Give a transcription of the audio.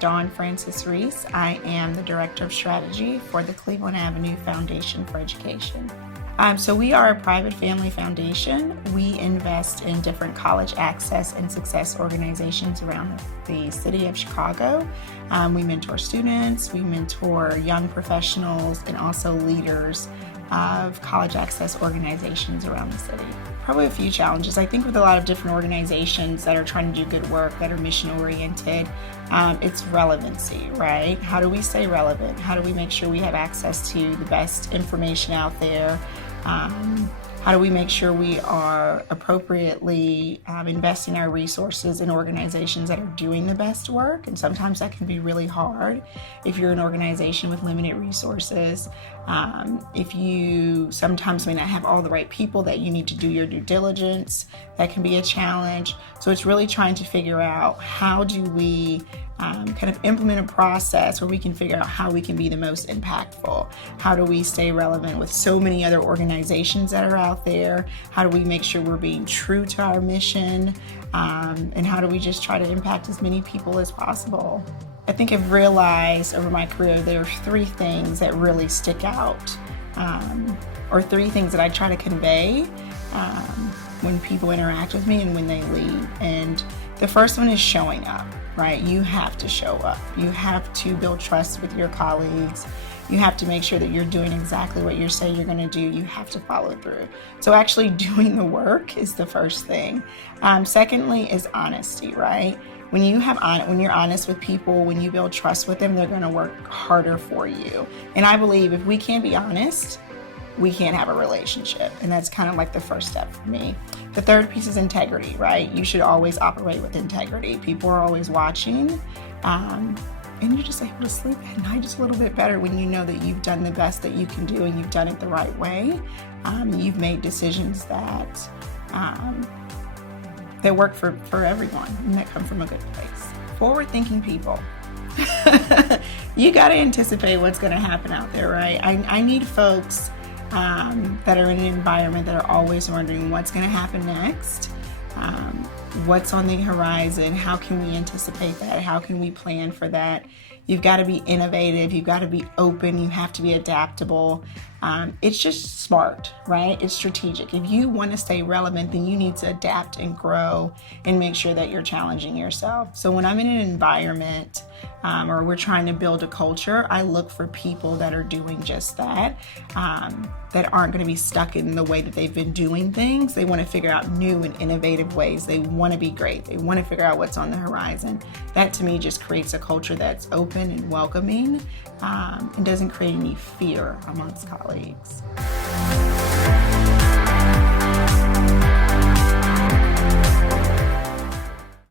Dawn Francis Reese. I am the Director of Strategy for the Cleveland Avenue Foundation for Education. So we are a private family foundation. We invest in different college access and success organizations around the city of Chicago. We mentor students, we mentor young professionals, and also leaders of college access organizations around the city. Probably a few challenges. I think with a lot of different organizations that are trying to do good work, that are mission oriented, it's relevancy, right? How do we stay relevant? How do we make sure we have access to the best information out there? How do we make sure we are appropriately investing our resources in organizations that are doing the best work? And sometimes that can be really hard if you're an organization with limited resources. If you sometimes may not have all the right people that you need to do your due diligence, that can be a challenge. So it's really trying to figure out how do we kind of implement a process where we can figure out how we can be the most impactful. How do we stay relevant with so many other organizations that are out there? How do we make sure we're being true to our mission? And how do we just try to impact as many people as possible? I think I've realized over my career there are three things that really stick out, or three things that I try to convey when people interact with me and when they leave. And the first one is showing up, right? You have to show up. You have to build trust with your colleagues. You have to make sure that you're doing exactly what you say you're going to do. You have to follow through. So actually doing the work is the first thing. Secondly is honesty, right? When you're honest with people, when you build trust with them, they're going to work harder for you. And I believe if we can't be honest, we can't have a relationship. And that's kind of like the first step for me. The third piece is integrity, right? You should always operate with integrity. People are always watching. And you're just able to sleep at night just a little bit better when you know that you've done the best that you can do and you've done it the right way. You've made decisions that work for everyone and that come from a good place. Forward-thinking people. You got to anticipate what's going to happen out there, right? I need folks that are in an environment that are always wondering what's going to happen next, what's on the horizon, how can we anticipate that, how can we plan for that. You've got to be innovative, you've got to be open, you have to be adaptable. It's just smart, right? It's strategic. If you want to stay relevant, then you need to adapt and grow and make sure that you're challenging yourself. So when I'm in an environment or we're trying to build a culture, I look for people that are doing just that, that aren't going to be stuck in the way that they've been doing things. They want to figure out new and innovative ways. They want to be great. They want to figure out what's on the horizon. That to me just creates a culture that's open and welcoming and doesn't create any fear amongst colleagues.